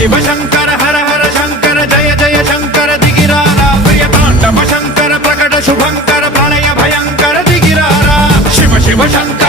शिव शंकर हर हर शंकर जय जय शंकर दिगिरारा प्रियतांडव शंकर प्रकट शुभंकर प्रणय भयंकर दिगिरारा शिव शिव शंकर